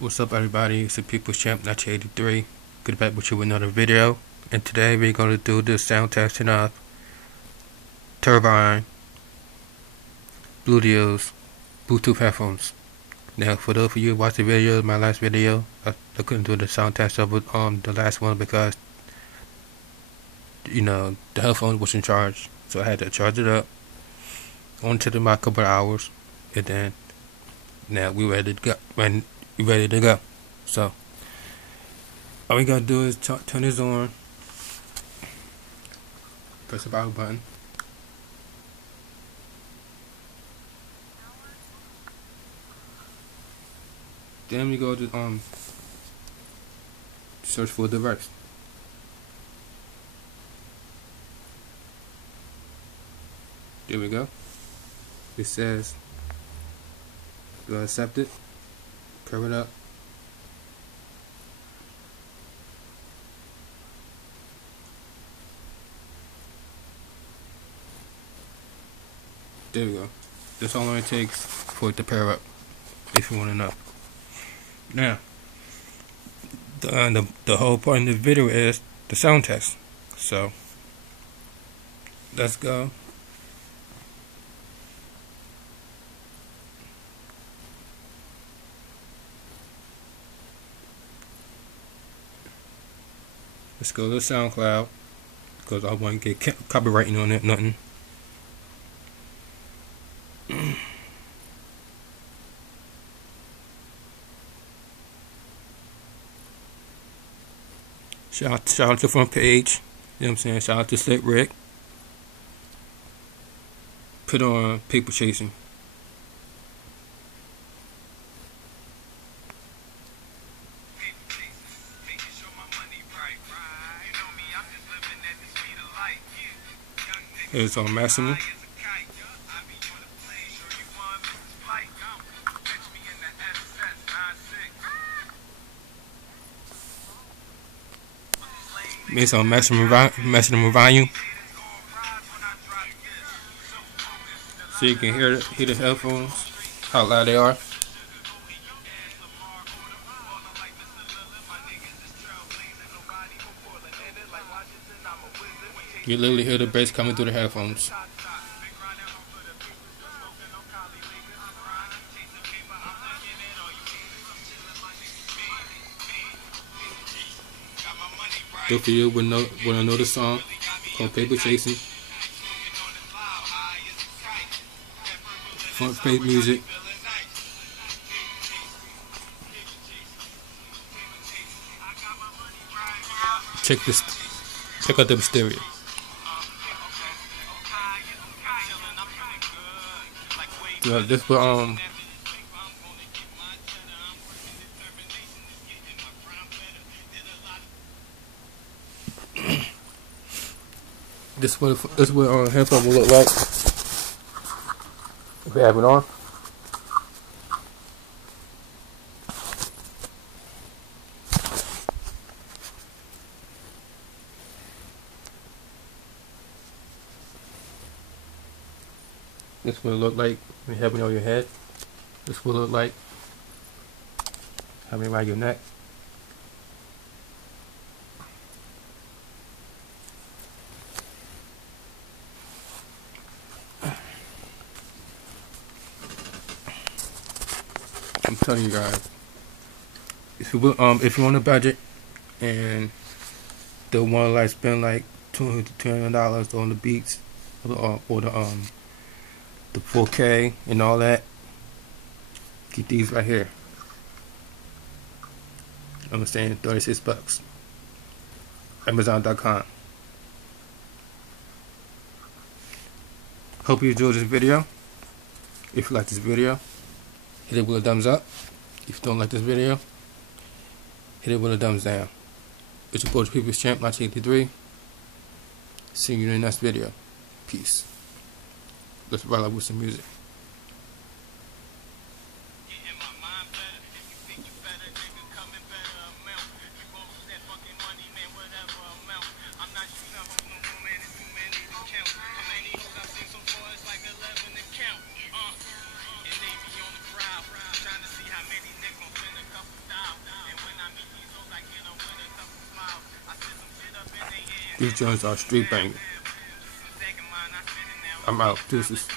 What's up, everybody? It's the People's Champ 1983. Good back with you with another video. And today we're going to do the sound testing of Turbine Bluedio's Bluetooth headphones. Now, for those of you who watched the video, my last video, I couldn't do the sound test of it on the last one because, the headphones wasn't charged. So I had to charge it up onto the mic a couple of hours, and then now we ready to go. So all we gotta do is turn this on, press the power button, then we go to search for a device. There we go. It says do I accept it, pair it up. There we go. That's all it takes for it to pair up, if you want to know. Now, the whole point of the video is the sound test. So, let's go. Let's go to SoundCloud, because I want to get copywriting on it, nothing. Shout out to the front page. You know what I'm saying? Shout out to Slick Rick. Put on People Chasing. It's on maximum. It's on maximum volume, so you can hear the headphones, how loud they are. You literally hear the bass coming through the headphones. Those of you wanna know the song called Paper Chasing. Front page music. Check out the stereo. Yeah, this will this what headphone will look like if we have it on. This is what it look like when you have it on your head. This is what it look like having it around your neck. I'm telling you guys, if you want a budget and don't want to like spend like $200 on the beats or the 4K and all that, get these right here. I'm saying $36. Amazon.com. Hope you enjoyed this video. If you like this video, hit it with a thumbs up. If you don't like this video, hit it with a thumbs down. It's your boy, the People's Champ 1983. See you in the next video. Peace. Let's roll out with some music. Trying to see how many niggas gon' spend a couple thousand. These joints are street banging. I'm out. Deuces.